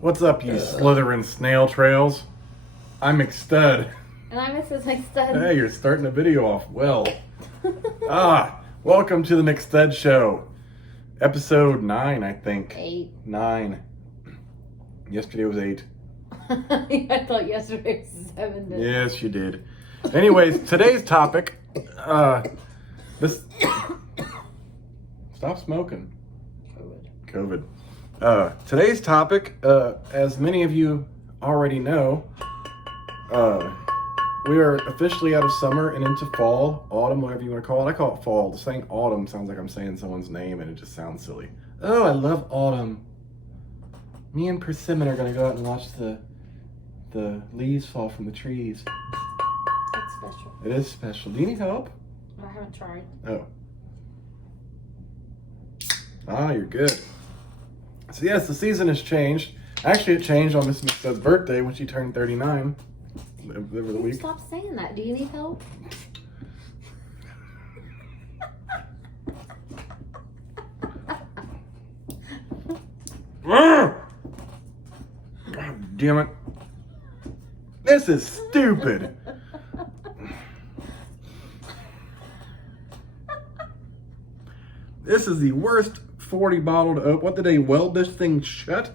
What's up, you slithering snail trails? I'm McStud. And I'm Mrs. McStud. Hey, you're starting the video off well. Welcome to the McStud Show. Episode 9, I think. 8. 9. Yesterday was 8. I thought yesterday was 7. Didn't Yes, you did. Anyways, today's topic, this... Stop smoking. COVID. Today's topic, as many of you already know, we are officially out of summer and into fall, autumn, whatever you want to call it. I call it fall. Saying autumn sounds like I'm saying someone's name and it just sounds silly. Oh, I love autumn. Me and Persimmon are going to go out and watch the leaves fall from the trees. That's special. It is special. Do you need help? I haven't tried. Oh. Ah, you're good. So yes, the season has changed. Actually, it changed on Miss McStud's birthday when she turned 39 over the week. Stop saying that. Do you need help? God damn it. This is stupid. This is the worst 40 bottle to open. What, did they weld this thing shut?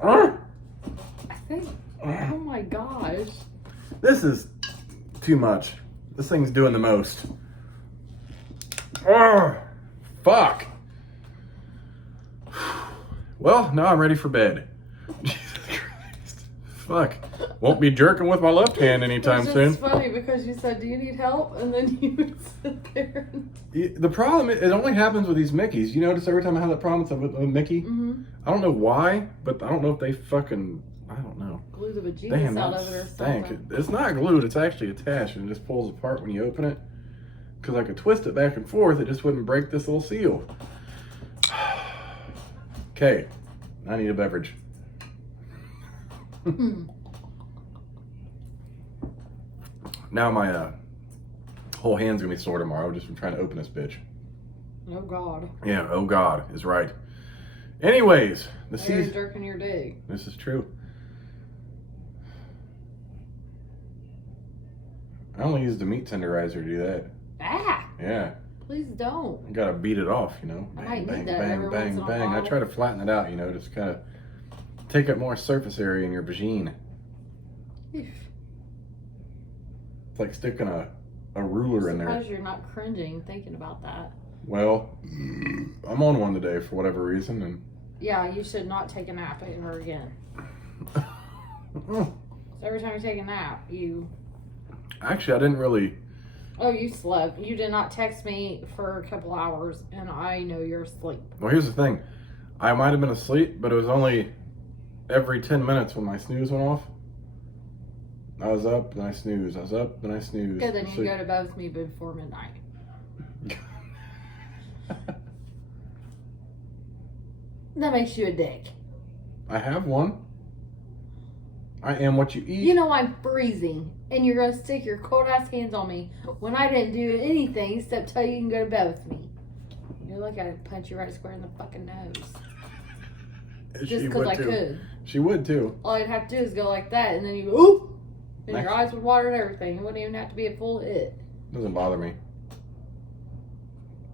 I think. Oh my gosh. This is too much. This thing's doing the most. Oh, fuck. Well, now I'm ready for bed. Jesus Christ. Fuck. Won't be jerking with my left hand anytime soon. It's funny because you said, do you need help? And then you would sit there. The problem is, it only happens with these Mickeys. You notice every time I have that problem with a Mickey? Mm-hmm. I don't know why, but I don't know if they fucking, I don't know. Glue the vaginas out of it or something. It's not glued, it's actually attached and it just pulls apart when you open it. Because I could twist it back and forth, it just wouldn't break this little seal. Okay, I need a beverage. Now my whole hand's gonna be sore tomorrow just from trying to open this bitch. Oh God. Yeah, oh God is right. Anyways, the You're season. jerking your dick. This is true. I only use the meat tenderizer to do that. Ah! Yeah. Please don't. You gotta beat it off, you know. I Bang, might bang, need that bang, every bang, once in a bang. I while. try to flatten it out, you know, just kind of take up more surface area in your vagina. Eesh. It's like sticking a ruler in I'm there. surprised you're not cringing thinking about that. Well, I'm on one today for whatever reason, and Yeah, you should not take a nap ever again. So every time you take a nap, you... Actually, I didn't really. Oh, you slept. You did not text me for a couple hours, and I know you're asleep. Well, here's the thing. I might have been asleep, but it was only every 10 minutes when my snooze went off. I was up, then I snooze. I was up, then I snooze. Good, then you go to bed with me before midnight. That makes you a dick. I have one. I am what you eat. You know I'm freezing, and you're going to stick your cold-ass hands on me when I didn't do anything except tell you you can go to bed with me. You're like, I'd punch you right square in the fucking nose. Just because I could. She would too. All I'd have to do is go like that, and then you go, ooh! And Nice. your eyes would water and everything. It wouldn't even have to be a full hit. Doesn't bother me.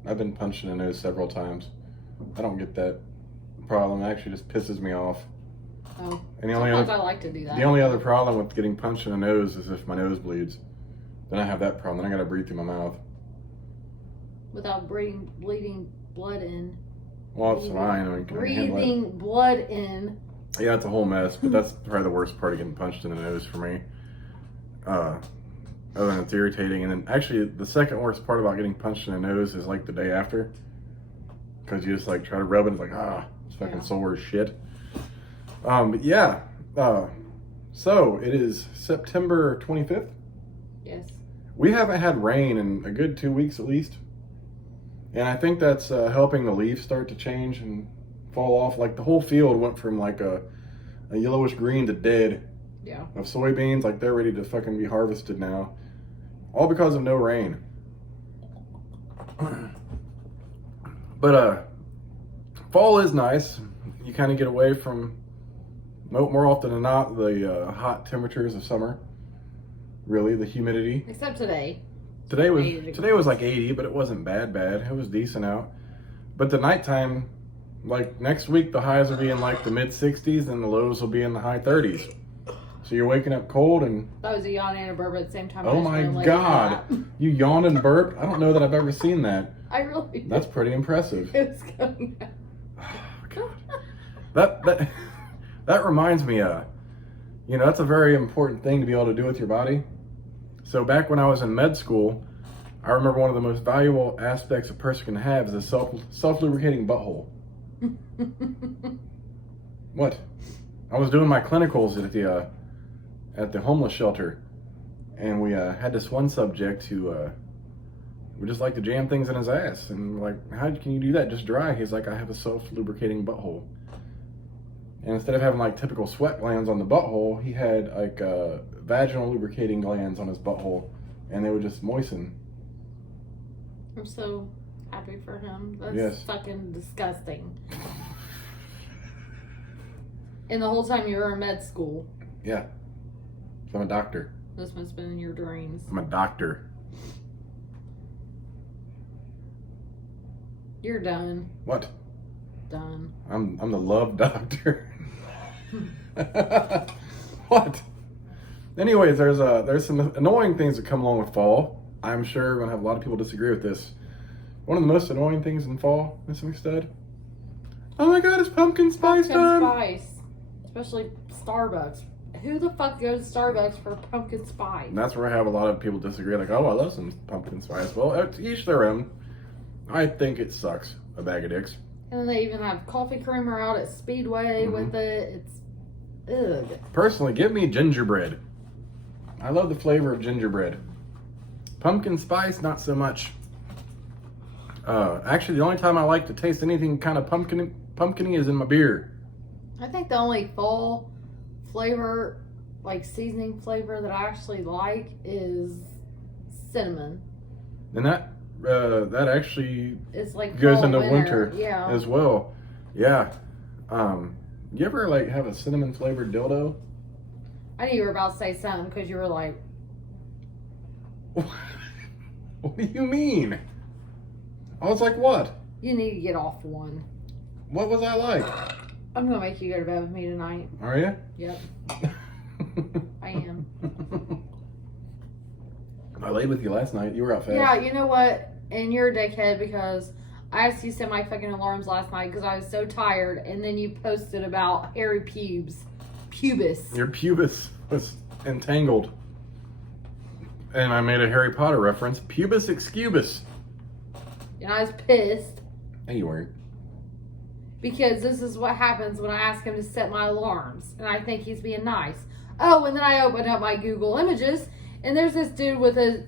I've been punched in the nose several times. I don't get that problem. It actually just pisses me off. Oh. And Sometimes I like to do that. The only other problem with getting punched in the nose is if my nose bleeds. Then I have that problem. Then I gotta breathe through my mouth. Without bleeding blood in. Well, it's fine. I mean, can I handle it? Breathing blood in. Yeah, it's a whole mess, but that's probably the worst part of getting punched in the nose for me. Other than it's irritating. And then actually the second worst part about getting punched in the nose is like the day after. Because you just like try to rub it, it's like, it's fucking sore as shit. But yeah, so it is September 25th. Yes. We haven't had rain in a good 2 weeks at least. And I think that's helping the leaves start to change and fall off. Like the whole field went from like a yellowish green to dead. Yeah. Of soybeans, like they're ready to fucking be harvested now. All because of no rain. But fall is nice. You kind of get away from more often than not, the hot temperatures of summer. Really, the humidity. Except today. Today was like 80, but it wasn't bad. It was decent out. But the nighttime, like next week, the highs will be in like the mid 60s and the lows will be in the high 30s. So you're waking up cold and... That was a yawn and a burp at the same time. Oh my God. You yawned and burped? I don't know that I've ever seen that. I really did. That's pretty impressive. It was going out. Oh, God. That reminds me, that's a very important thing to be able to do with your body. So back when I was in med school, I remember one of the most valuable aspects a person can have is a self-lubricating butthole. What? I was doing my clinicals at the homeless shelter, and we had this one subject who would just like to jam things in his ass, and we're like, how can you do that? Just dry. He's like, I have a self-lubricating butthole. And instead of having like typical sweat glands on the butthole, he had like vaginal lubricating glands on his butthole, and they would just moisten. I'm so happy for him. That's Yes. fucking disgusting. And the whole time you were in med school. Yeah. So I'm a doctor. This must have been in your dreams. I'm a doctor. You're done. What? Done. I'm the love doctor. What? Anyways, there's some annoying things that come along with fall. I'm sure we're gonna have a lot of people disagree with this. One of the most annoying things in fall, Miss McStud. Oh my God, it's pumpkin spice time. Pumpkin spice. Especially Starbucks. Who the fuck goes to Starbucks for pumpkin spice? And that's where I have a lot of people disagree. Like, oh, I love some pumpkin spice. Well, to each their own. I think it sucks. A bag of dicks. And then they even have coffee creamer out at Speedway with it. It's ugh. Personally, give me gingerbread. I love the flavor of gingerbread. Pumpkin spice, not so much. Actually, the only time I like to taste anything kind of pumpkin-y is in my beer. I think the only fall flavor, like seasoning flavor that I actually like is cinnamon. And that actually It's like goes fall, into winter yeah. as well. Yeah. You ever like have a cinnamon flavored dildo? I knew you were about to say something because you were like, What do you mean? I was like, what? you need to get off one. What was I like? I'm gonna make you go to bed with me tonight. Are you? Yep, I am. I laid with you last night. You were out fast. Yeah, you know what? And you're a dickhead because I asked you to set my fucking alarms last night because I was so tired, and then you posted about hairy pubis. Your pubis was entangled. And I made a Harry Potter reference. Pubis excubus. And I was pissed No, you weren't. because this is what happens when I ask him to set my alarms. And I think he's being nice. Oh, and then I opened up my Google Images, and there's this dude with a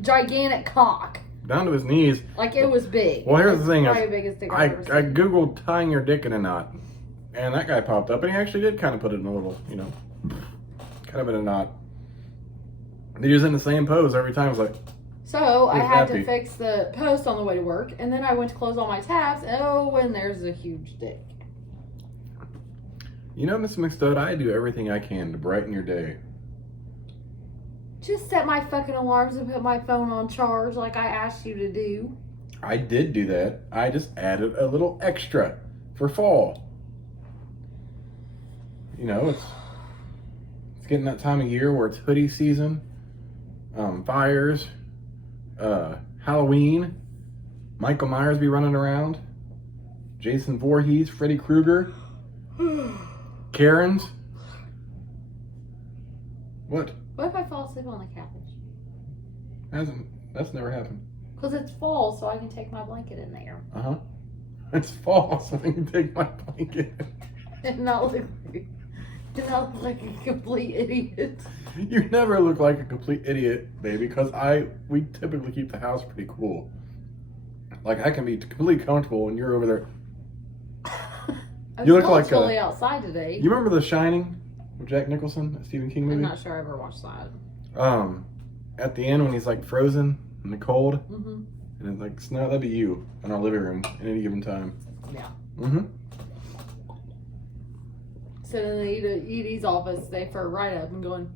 gigantic cock. Down to his knees. Like, it was big. Well, here's the thing. Probably the biggest dick I've ever I seen. Googled tying your dick in a knot. And that guy popped up, and he actually did kind of put it in a little, kind of in a knot. He was in the same pose every time. I was like, So I He's had happy. to fix the post on the way to work, and then I went to close all my tabs. Oh, and there's a huge dick. Miss McStud, I do everything I can to brighten your day. Just set my fucking alarms and put my phone on charge like I asked you to do. I did do that. I just added a little extra for fall. It's getting that time of year where it's hoodie season, fires, Halloween, Michael Myers be running around, Jason Voorhees, Freddy Krueger, Karens. What? What if I fall asleep on the couch? That's never happened. Because it's fall, so I can take my blanket in there. Uh-huh. It's fall, so I can take my blanket. And not look like a complete idiot. You never look like a complete idiot, baby, because we typically keep the house pretty cool. Like, I can be completely comfortable and you're over there. You look like totally outside today. You remember The Shining with Jack Nicholson, a Stephen King movie? I'm not sure I ever watched that. At the end when he's like frozen in the cold, Mm-hmm. and it's like snow, that'd be you in our living room at any given time. Yeah. Mm-hmm. sitting in the ED's office today for a write-up and going,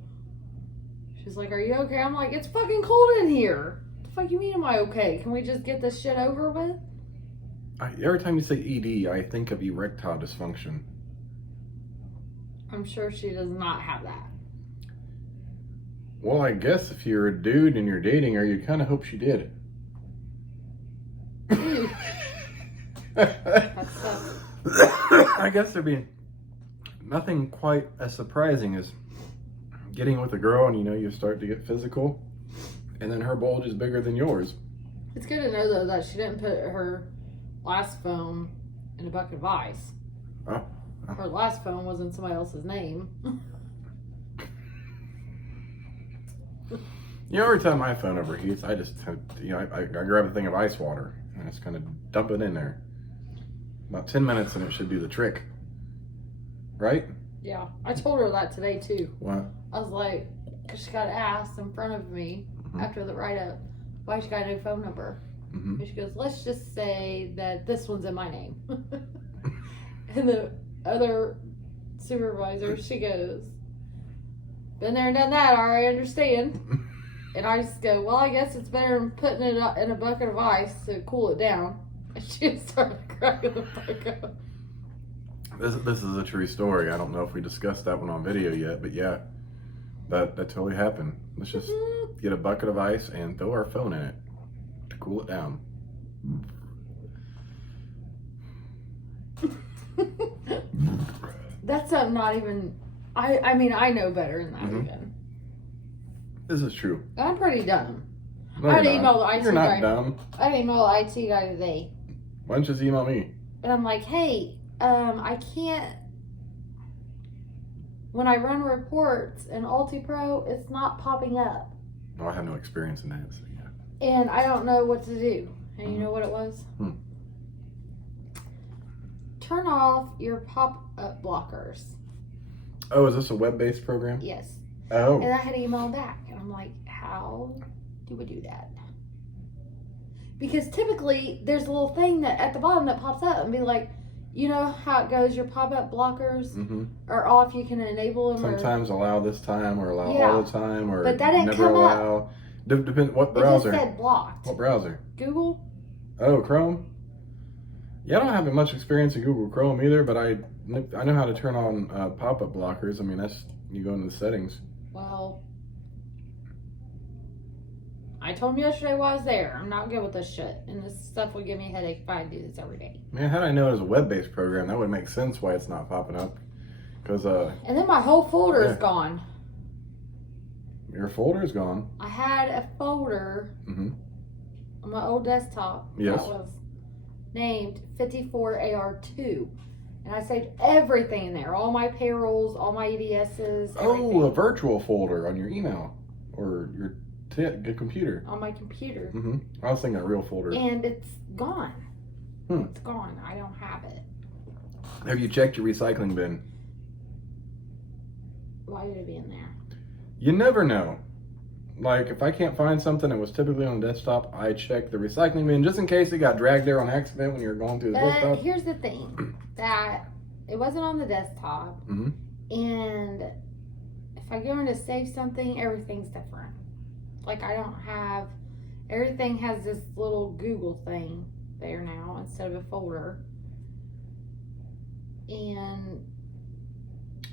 she's like, are you okay? I'm like, it's fucking cold in here. What the fuck you mean am I okay? Can we just get this shit over with? Every time you say ED, I think of erectile dysfunction. I'm sure she does not have that. Well, I guess if you're a dude and you're dating her, you kind of hope she did. That's I guess there'd be nothing quite as surprising as getting with a girl and you start to get physical, and then her bulge is bigger than yours. It's good to know though that she didn't put her last phone in a bucket of ice. Her last phone was in somebody else's name. Every time my phone overheats, I just I grab a thing of ice water and just kind of dump it in there. About 10 minutes and it should do the trick. Right? Yeah. I told her that today too. What? I was like, because she got asked in front of me after the write-up why she got a new phone number. And she goes, let's just say that this one's in my name. And the other supervisor, she goes, been there and done that, I understand. And I just go, well, I guess it's better than putting it in a bucket of ice to cool it down. And she started cracking the fuck up. This is a true story. I don't know if we discussed that one on video yet, but yeah, that totally happened. Let's just get a bucket of ice and throw our phone in it to cool it down. That's not even. I mean, I know better than that even. This is true. I'm pretty dumb. No, I had you're emailed not. the IT You're guy. not dumb. I had emailed the IT guy today. Why don't you just email me? And I'm like, hey, I can't. When I run reports in UltiPro, it's not popping up. Oh, I have no experience in that, so yeah. And I don't know what to do. And you know what it was? Turn off your pop-up blockers. Oh, is this a web-based program? Yes. Oh. And I had to email back. And I'm like, how do we do that? Because typically, there's a little thing that at the bottom that pops up and be like, you know how it goes, your pop-up blockers are off, you can enable them. Sometimes allow this time or allow all the time or but that didn't never come allow. Up. Depends what browser. It just said blocked. What browser? Google. Oh, Chrome? Yeah, I don't have much experience in Google Chrome either, but I know how to turn on pop-up blockers. I mean, that's, you go into the settings. Well, I told him yesterday while I was there, I'm not good with this shit. And this stuff would give me a headache if I do this every day. Man, how did I know it was a web-based program? That would make sense why it's not popping up. Because, and then my whole folder is gone. Your folder is gone. I had a folder on my old desktop that was named 54AR2. And I saved everything in there. All my payrolls, all my EDSs, everything. Oh, a virtual folder on your email or your computer. On my computer. I was thinking a real folder. And it's gone. It's gone. I don't have it. Have you checked your recycling bin? Why would it be in there? You never know. Like, if I can't find something that was typically on the desktop, I check the recycling bin just in case it got dragged there on accident when you were going through the desktop. Here's the thing. That it wasn't on the desktop. And if I go in to save something, everything's different. Like, I don't have... Everything has this little Google thing there now instead of a folder. And...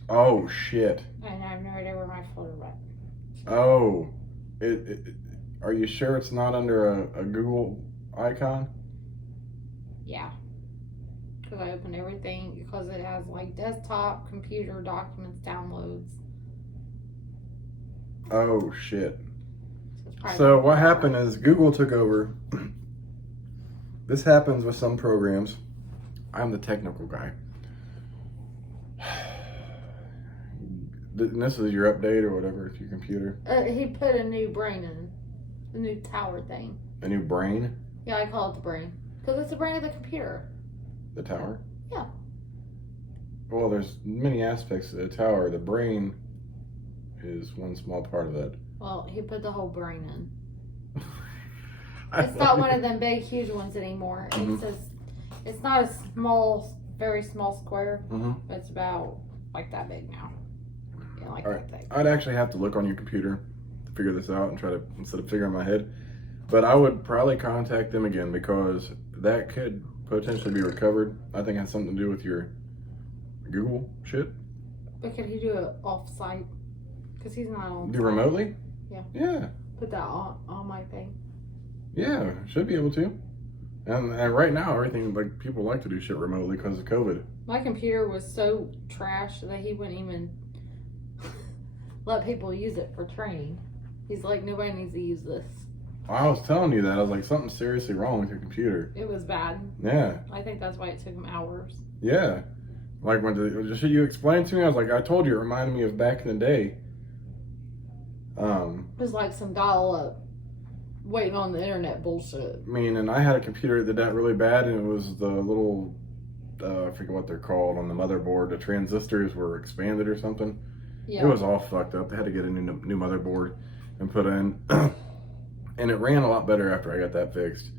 Oh, shit. And I have no idea where my folder went. Oh. Are you sure it's not under a Google icon? Yeah. Because I opened everything because it has like desktop, computer, documents, downloads. Oh, shit. So what happened is Google took over. This happens with some programs. I'm the technical guy. And this is your update or whatever to your computer? He put a new brain in. A new tower thing. A new brain? Yeah, I call it the brain. Because it's the brain of the computer. The tower? Yeah. Well, there's many aspects to the tower. The brain is one small part of it. Well, he put the whole brain in. It's not one of them big, huge ones anymore. It's not a small, very small square. It's about like that big now. Yeah, like All that right. thick. I'd actually have to look on your computer to figure this out and try to, instead of figuring in my head. But I would probably contact them again because that could potentially be recovered. I think it has something to do with your Google shit. But could he do it off-site? Because he's not on. Do remotely? Yeah. Yeah. Put that on my thing. Yeah, should be able to. And right now, everything, like, people like to do shit remotely because of COVID. My computer was so trash that he wouldn't even let people use it for training. He's like, nobody needs to use this. I was telling you that. I was like, something's seriously wrong with your computer. It was bad. Yeah. I think that's why it took him hours. Yeah. Like, when the shit you explained to me, I was like, I told you, it reminded me of back in the day. It was like some dial-up, waiting on the internet bullshit. I mean, and I had a computer that did that really bad, and it was the little, I forget what they're called on the motherboard. The transistors were expanded or something. Yeah. It was all fucked up. They had to get a new motherboard and put in. And it ran a lot better after I got that fixed.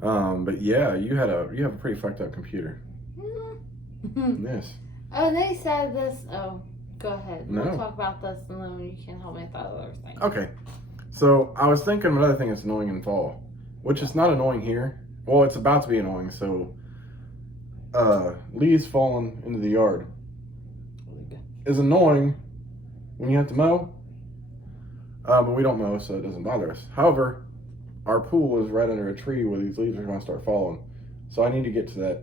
But yeah, you have a pretty fucked up computer. Yes. Oh, and they said this. Oh, go ahead. No. We'll talk about this and then you can help me with that other thing. Okay. So I was thinking another thing that's annoying in fall, which is not annoying here. Well, it's about to be annoying. So, leaves falling into the yard is annoying when you have to mow. But we don't mow, so it doesn't bother us. However, our pool is right under a tree where these leaves are going to start falling. So I need to get to that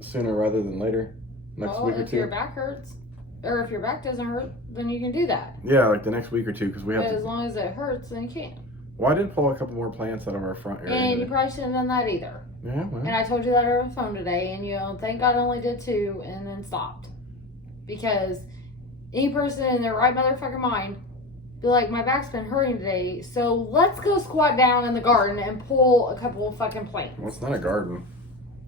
sooner rather than later. Next week or if two. your back hurts, or if your back doesn't hurt, then you can do that. Yeah, like the next week or two, because we have But to. as long as it hurts, then you can. Well, I did pull a couple more plants out of our front area. And you probably shouldn't have done that either. Yeah, well. And I told you that over the phone today, and thank God I only did 2 and then stopped. Because any person in their right motherfucking mind be like, my back's been hurting today, so let's go squat down in the garden and pull a couple of fucking plants. Well, it's not a garden.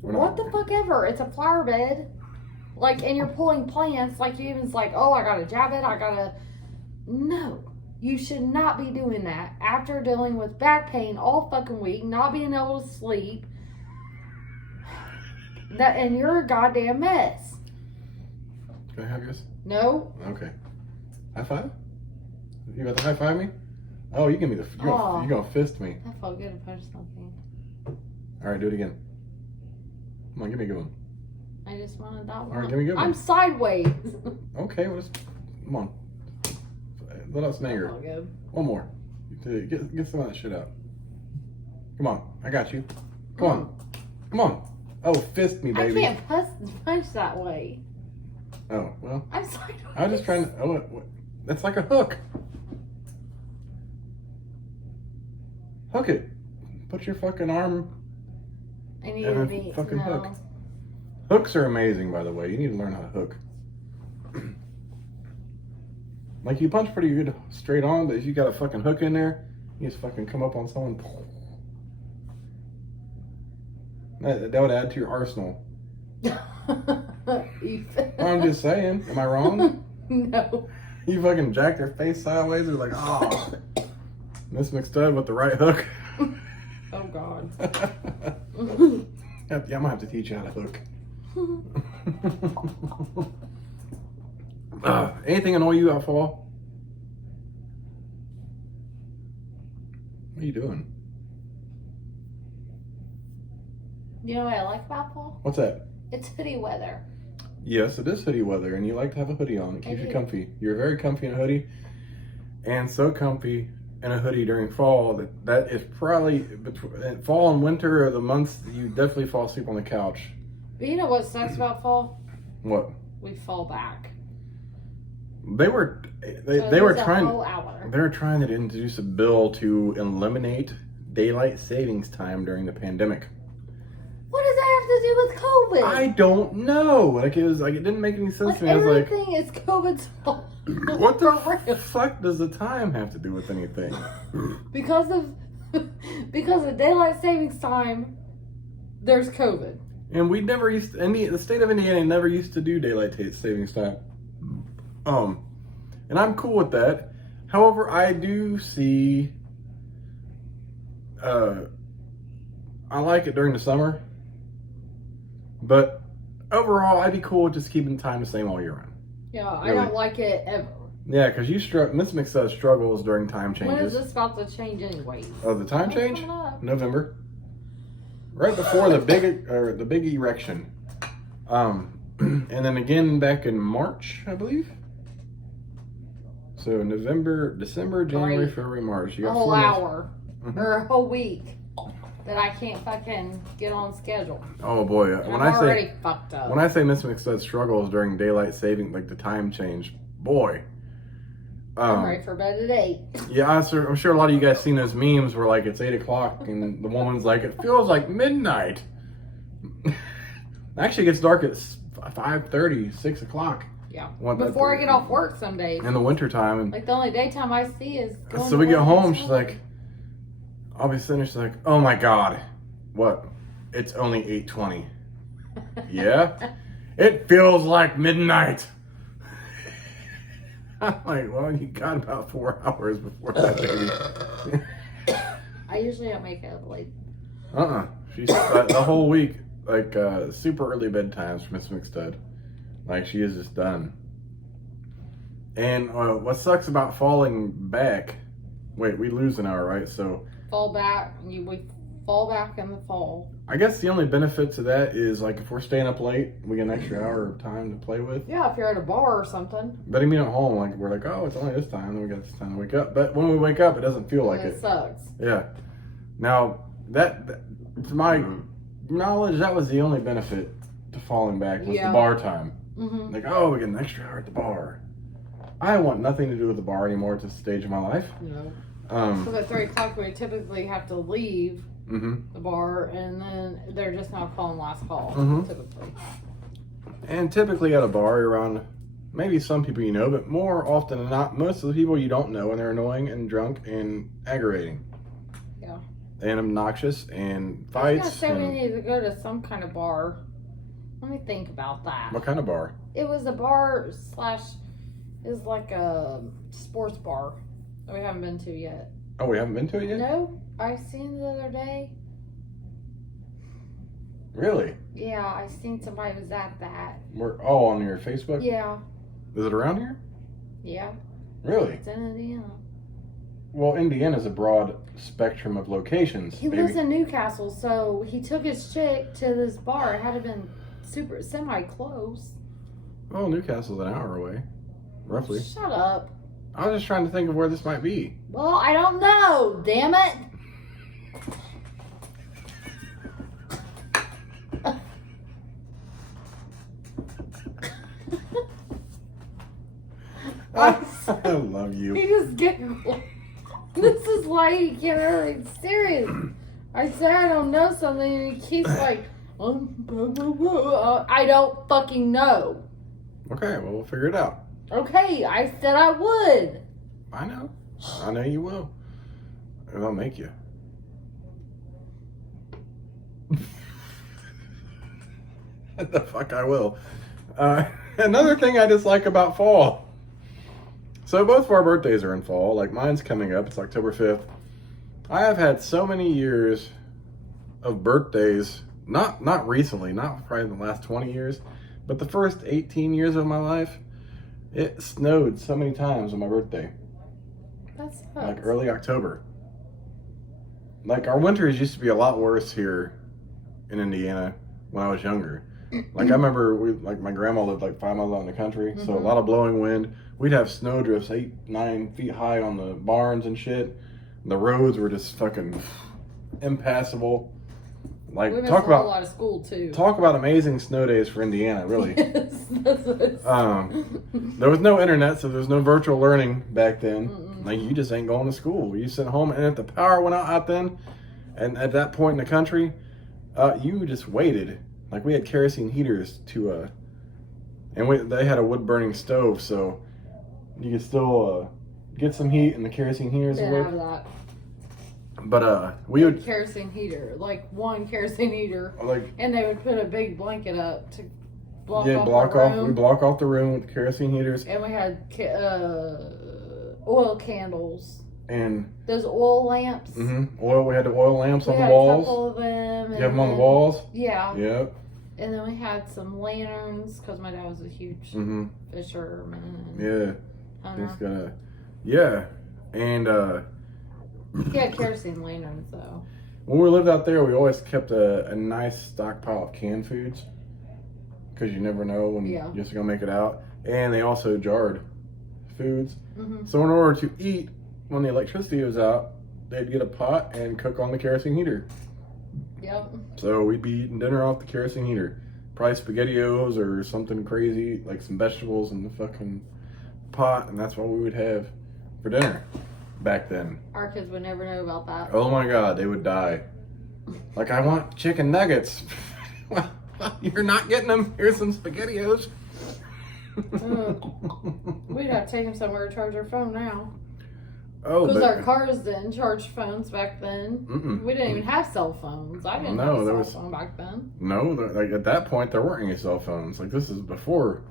What the fuck ever? It's a flower bed. Like, and you're pulling plants, like you even's like, oh, I gotta jab it, No. You should not be doing that after dealing with back pain all fucking week, not being able to sleep. And you're a goddamn mess. Can I have yours? No. Okay. High five? You got to high five me? Oh, you give me the. You're gonna fist me. That felt good to punch something. All right, do it again. Come on, give me a good one. I just wanted that one. All right, give me a good one. I'm sideways. Okay, well, come on. Let us That anger. felt good. One more. Get some of that shit out. Come on, I got you. Come on. Come on. Oh, fist me, baby. I can't punch that way. Oh, well. I'm sideways. I was just trying to. Oh, that's like a hook. Hook it. Put your fucking arm. I need And to a be fucking no. hook. Hooks are amazing, by the way. You need to learn how to hook. Like, you punch pretty good straight on, but if you got a fucking hook in there, you just fucking come up on someone. That would add to your arsenal. I'm just saying. Am I wrong? No. You fucking jack their face sideways and be like, oh, Miss McStud with the right hook. Oh, God. Yeah, I'm gonna have to teach you how to hook. Anything annoy you out fall? What are you doing? You know what I like about fall? What's that? It's hoodie weather. Yes, it is hoodie weather, and you like to have a hoodie on. It keeps I you do. comfy. You're very comfy in a hoodie, and so comfy in a hoodie during fall that is probably between fall and winter are the months that you definitely fall asleep on the couch. But you know what sucks about fall? What? We fall back. They were So they were there's a trying whole hour. they were trying to introduce a bill to eliminate daylight savings time during the pandemic. What does that have to do with COVID? I don't know. Like, it didn't make any sense to me. I was like, everything is COVID's fault. what the For real. fuck does the time have to do with anything? Because of daylight savings time, there's COVID. And we never used the state of Indiana never used to do daylight savings time. And I'm cool with that. However, I do see I like it during the summer. But overall, I'd be cool with just keeping time the same all year round. Yeah, I Really? don't like it ever. Yeah, because Miss McStud's struggles during time When is changes. this about to change anyways? Oh, the time What's change? coming up? November. Right before the big erection. And then again back in March, I believe. So November, December, January, Right. February, March. You A got whole 4 months. hour. Mhm. Or a whole week that I can't fucking get on schedule. Oh boy, And when I'm I already say fucked up. when I say Miss McStud struggles during daylight saving, like the time change, boy. I'm ready for bed at 8. Yeah, I'm sure a lot of you guys seen those memes where like it's 8 o'clock and the woman's like, it feels like midnight. Actually, it gets dark at 5:30, 6 o'clock. Yeah. What, Before I get off work some days. in the wintertime. And Like the only daytime I see is going so to we get work home, and she's stuff. like, I'll be sitting there, she's like, oh my God, what? It's only 8:20. Yeah? It feels like midnight. I'm like, well, you got about 4 hours before that, baby. I usually don't make it up late. She's the whole week, like super early bedtimes for Miss McStud. Like she is just done. And what sucks about falling back? Wait, we lose an hour, right? So Fall back. We fall back in the fall. I guess the only benefit to that is like if we're staying up late, we get an extra hour of time to play with. Yeah, if you're at a bar or something. But I mean, at home, like we're like, oh, it's only this time, then we got this time to wake up. But when we wake up, it doesn't feel like And it. sucks. Yeah. Now that to my knowledge, that was the only benefit to falling back was the bar time. Mm-hmm. Like, oh, we get an extra hour at the bar. I want nothing to do with the bar anymore at this stage of my life. No. Um, So at 3 o'clock, we typically have to leave mhm. the bar, and then they're just not calling last call, Mhm. typically. And typically at a bar, you're around maybe some people you know, but more often than not, most of the people you don't know, and they're annoying and drunk and aggravating. Yeah. And obnoxious and I was fights. gonna say we And need to go to some kind of bar. Let me think about that. what kind of bar? It was a bar slash is like a sports bar that we haven't been to yet. Oh, we haven't been to it yet? No, I seen it the other day. Really? Yeah, I seen somebody was at that. We're all on your Facebook? Yeah, Is it around here? yeah, Really? it's in Indiana. Well, Indiana's a broad spectrum of locations. He baby. lives in Newcastle, so he took his chick to this bar. It had to been super semi close. Oh, Newcastle's an hour away, roughly. Shut up. I was just trying to think of where this might be. Well, I don't know. Damn it. I love He you. just giggled. This is why he can't really be serious. I said I don't know something, and he keeps like, I don't fucking know. Okay, well, we'll figure it out. Okay, I said I would. I know. I know you will. And I'll make you. The fuck I will. Another thing I dislike about fall. So both of our birthdays are in fall. Like mine's coming up. It's October 5th. I have had so many years of birthdays. Not recently. Not probably in the last 20 years. But the first 18 years of my life, it snowed so many times on my birthday. That sucks. Like early October. Like our winters used to be a lot worse here in Indiana when I was younger. Like I remember my grandma lived like 5 miles out in the country, so a lot of blowing wind. We'd have snow drifts 8-9 feet high on the barns and shit. The roads were just fucking impassable. Like We missed talk a whole about lot of school too. talk about amazing snow days for Indiana, really. Yes, that's what it's There was no internet, so there's no virtual learning back then. Like you just ain't going to school. You sit home, and if the power went out then, and at that point in the country, you just waited. Like we had kerosene heaters to, and they had a wood burning stove, so you could still get some heat, and the kerosene heaters Didn't would have work. that. But we would Kerosene heater, like one kerosene heater, like and they would put a big blanket up to block yeah off block the off. room. We block off the room with kerosene heaters, And we had oil candles. and Those oil lamps. oil. We had the oil lamps We on the had walls. a couple of them. You have them on the walls. Yeah. Yep. And then we had some lanterns because my dad was a huge fisherman. Yeah. Hunter. He's got yeah. And He had kerosene lanterns though. when we lived out there, we always kept a nice stockpile of canned foods because you never know when you're just gonna make it out. And they also jarred foods. So in order to eat when the electricity was out, they'd get a pot and cook on the kerosene heater. Yep. So we'd be eating dinner off the kerosene heater. Probably SpaghettiOs or something crazy, like some vegetables in the fucking pot, and that's what we would have for dinner back then. Our kids would never know about that. Oh my God, they would die. Like, I want chicken nuggets. Well, you're not getting them. Here's some SpaghettiOs. We'd have to take them somewhere to charge our phone now. Oh, because our cars didn't charge phones back then. We didn't even have cell phones. I didn't have a cell phone back then. No, like at that point there weren't any cell phones. Like this is before.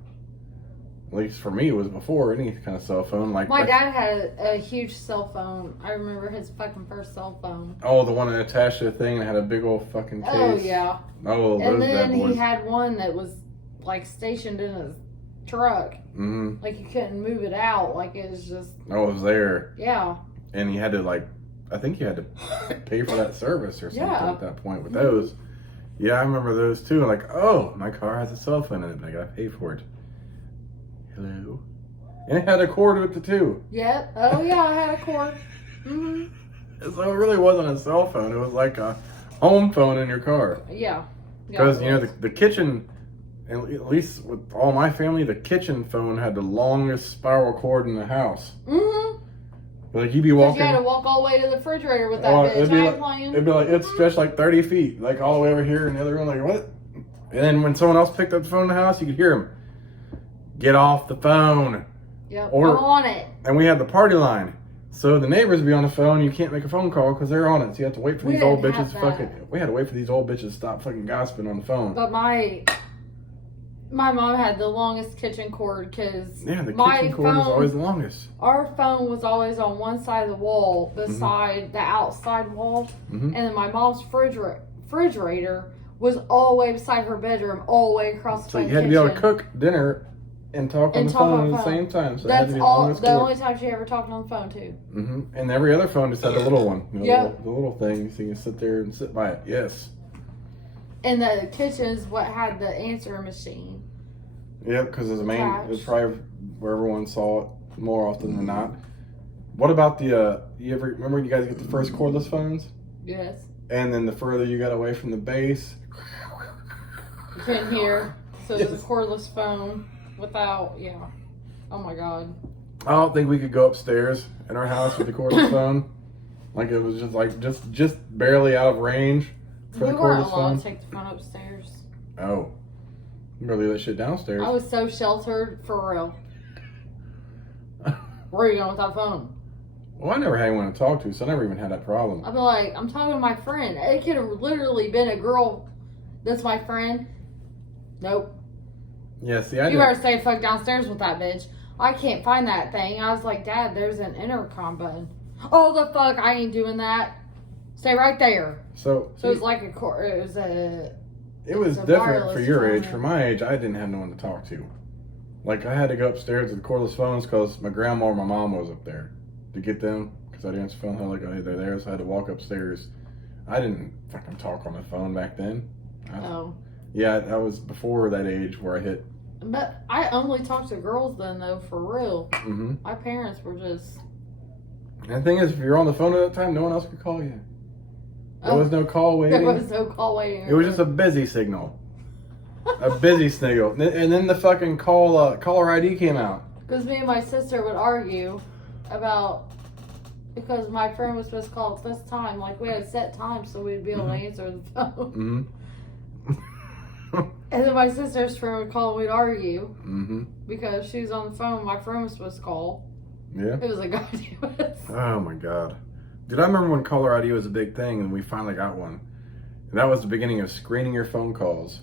At least for me, it was before any kind of cell phone. Like my dad had a huge cell phone. I remember his fucking first cell phone. Oh, the one that attached to the thing that had a big old fucking case. Oh yeah. Oh, and those then bad boys. he had one that was like stationed in his truck. Like you couldn't move it out. Like it was just. Oh, it was there. Yeah. And you had to I think you had to pay for that service or something at that point with those. Yeah, I remember those too. Like, oh, my car has a cell phone in it, but I gotta pay for it. Hello. And it had a cord with it too. Yep. Oh yeah, I had a cord. So it really wasn't a cell phone. It was like a home phone in your car. Yeah. Because the kitchen, at least with all my family, the kitchen phone had the longest spiral cord in the house. Like you'd be walking. You had to walk all the way to the refrigerator with that bitch. It'd be like it's stretched like 30 feet, like all the way over here in the other room. Like what? And then when someone else picked up the phone in the house, you could hear them get off the phone. Yep. Or on it. And we had the party line, so the neighbors would be on the phone. You can't make a phone call because they're on it. So you have to wait for these old bitches to fucking. We had to wait for these old bitches to stop fucking gossiping on the phone. But my mom had the longest kitchen cord because the kitchen cord was always the longest. Our phone was always on one side of the wall beside the outside wall. And then my mom's refrigerator was all the way beside her bedroom, all the way across the So you had to be able to cook dinner and talk on the phone at the same time. So that's the only time she ever talked on the phone too. And every other phone just had the little one. The little thing, so you can sit there and sit by it. Yes. And the kitchen is what had the answering machine. Yep, because it was probably where everyone saw it more often than not. What about the, you ever remember when you guys get the first cordless phones? Yes. And then the further you got away from the base. You couldn't hear. So it was a cordless phone without, oh my God. I don't think we could go upstairs in our house with the cordless phone. Like it was just barely out of range for the cordless phone. We weren't allowed to take the phone upstairs. Oh. You better leave that shit downstairs. I was so sheltered, for real. Where are you going with that phone? Well, I never had anyone to talk to, so I never even had that problem. I'd be like, I'm talking to my friend. It could have literally been a girl that's my friend. Nope. Yeah, see, You better stay fuck downstairs with that bitch. I can't find that thing. I was like, Dad, there's an intercom button. Oh, the fuck, I ain't doing that. Stay right there. So it was like It was different for your age. For my age, I didn't have no one to talk to. Like, I had to go upstairs to the cordless phones because my grandma or my mom was up there to get them because I didn't answer the phone. They're like, oh, hey, they're there. So I had to walk upstairs. I didn't fucking talk on the phone back then. Yeah, I was before that age where I hit. But I only talked to girls then, though, for real. My parents were just... And the thing is, if you're on the phone at that time, no one else could call you. There was no call waiting. There was no call waiting. It was just a busy signal. A busy signal. And then the fucking caller ID came out. Because me and my sister would argue about... Because my friend was supposed to call at this time. Like, we had a set time so we'd be able to answer the phone. And then my sister's friend would call and we'd argue. Because she was on the phone. My friend was supposed to call. Yeah. It was a goddamn... Oh, my God. Dude, I remember when caller ID was a big thing and we finally got one. And that was the beginning of screening your phone calls.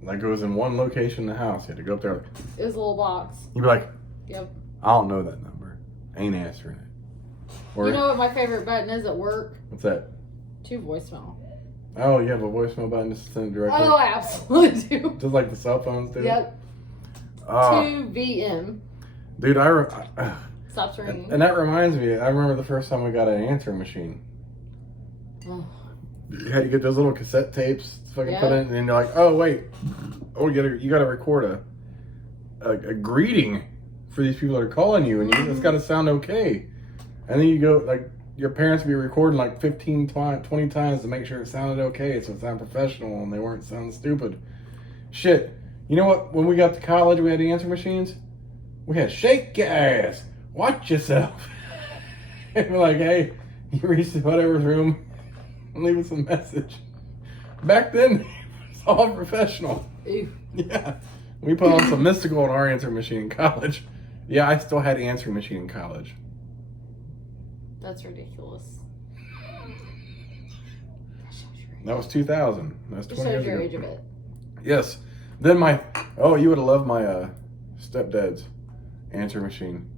Like, it was in one location in the house. You had to go up there. It was a little box. You'd be like, yep. I don't know that number. Ain't answering it. Or, you know what my favorite button is at work? What's that? To voicemail. Oh, you have a voicemail button to send it directly? Oh, I absolutely do. Just like the cell phones do? Yep. Uh, 2VM. Dude, Stops ringing. and that reminds me, I remember the first time we got an answering machine. Oh. You had to get those little cassette tapes, fucking Yeah. put in, and then you're like, oh, wait. Oh, you gotta record a greeting for these people that are calling you, and it's gotta sound okay. And then you go, like, your parents would be recording like 15, 20 times to make sure it sounded okay, so it sounded professional and they weren't sounding stupid. Shit. You know what? When we got to college, we had the answering machines. We had shake your ass, watch yourself. And we're like, hey, you reach whatever's room and leave us a message. Back then, it's all professional. Ew. Yeah. We put on some mystical in our answering machine in college. Yeah, I still had an answering machine in college. That's ridiculous. That was 2000. That was It 20 shows years your ago. age a bit. Yes. Then you would have loved my stepdad's answer machine.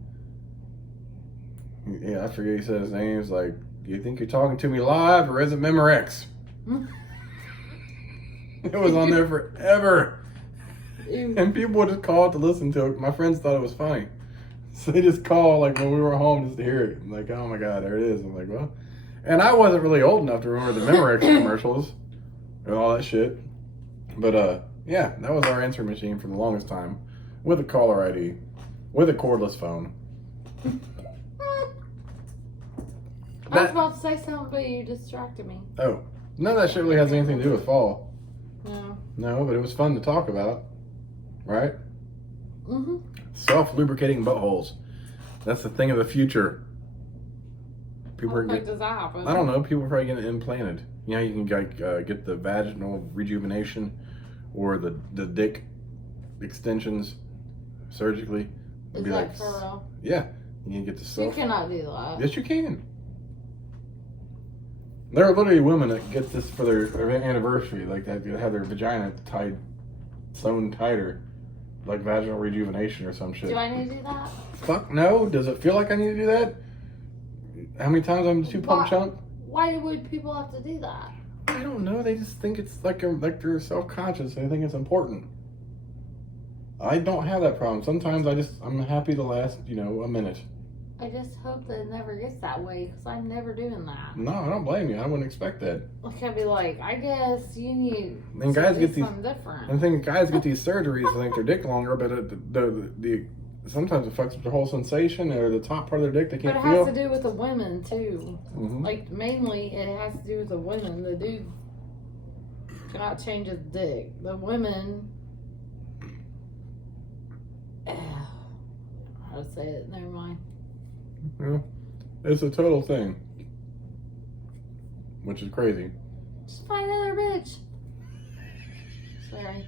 Yeah, I forget he said his name. He's like, do you think you're talking to me live or is it Memorex? It was on there forever. Ew. And people would just call it to listen to it. My friends thought it was funny. So they just call like when we were home just to hear it. I'm like, oh my God, there it is. I'm like, well. And I wasn't really old enough to remember the Memorex commercials and all that shit. But yeah, that was our answering machine for the longest time. With a caller ID. With a cordless phone. I was about to say something, but you distracted me. Oh. None of that shit really has anything to do with fall. No. No, but it was fun to talk about. Right? Mm-hmm. Self-lubricating buttholes. That's the thing of the future. People How are the fuck does that happen? I don't know. People are probably getting it implanted. You know, you can get the vaginal rejuvenation or the dick extensions surgically. Is Be that like, for real? yeah, you can get the You self. cannot do that. Yes, you can. There are literally women that get this for their anniversary, like they have their vagina sewn tighter, like vaginal rejuvenation or some shit. Do I need to do that? Fuck no. Does it feel like I need to do that? How many times I'm too pump chump? Why would people have to do that? I don't know. They just think it's like they're self-conscious. They think it's important. I don't have that problem. Sometimes I'm happy to last, a minute. I just hope that it never gets that way because I'm never doing that. No, I don't blame you. I wouldn't expect that. Like I'd be like, I guess you need And to guys do get these. something different. I think guys get these surgeries to make their dick longer, but the sometimes it fucks with their whole sensation or the top part of their dick they But can't it feel. has to do with the women too. Mm-hmm. Like mainly, it has to do with the women. The dude cannot change his dick. The women. How to say it? Never mind. Yeah. It's a total thing, which is crazy. Just find another bitch. Sorry.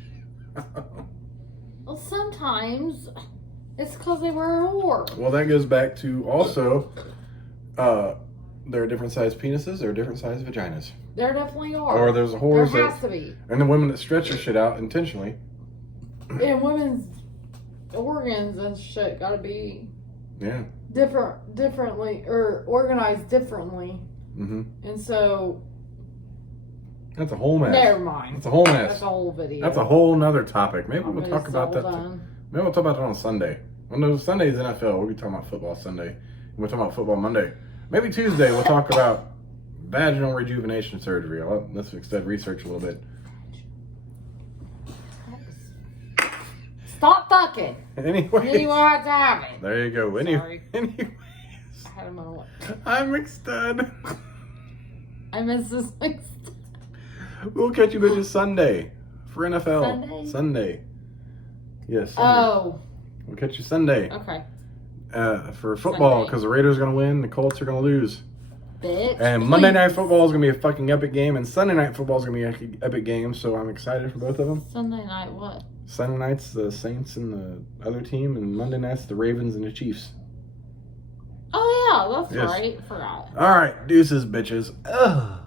Well, sometimes it's because they were a whore. Well, that goes back to also, there are different sized penises, there are different sized vaginas. There definitely are. Or there's whores There has to be. and the women that stretch their shit out intentionally. And women's organs and shit gotta be Yeah. differently or organized differently. Mm-hmm. And so That's a whole mess. never mind. That's a whole mess. That's a whole video. That's a whole nother topic. Maybe I'm we'll gonna talk about settle that. down. Maybe we'll talk about it on Sunday. Well, no, Sunday's NFL. We'll be talking about football Sunday. We'll talk about football Monday. Maybe Tuesday we'll talk about vaginal rejuvenation surgery. Let's instead research a little bit. Stop fucking. Anyways, You want to have it. there you go. Sorry. Anyways, I had a moment. I'm McStud. I missed this next. We'll catch you bitches Sunday for NFL. Sunday? Yes. Sunday. Oh, We'll catch you Sunday okay. for football Sunday. because the Raiders are going to win, the Colts are going to lose. Bitch. And Monday Night Football is going to be a fucking epic game, and Sunday Night Football is going to be an epic game, so I'm excited for both of them. Sunday night what? Sunday night's the Saints and the other team, and Monday night's the Ravens and the Chiefs. Oh yeah, that's Yes. right. Forgot. All right, deuces, bitches. Ugh.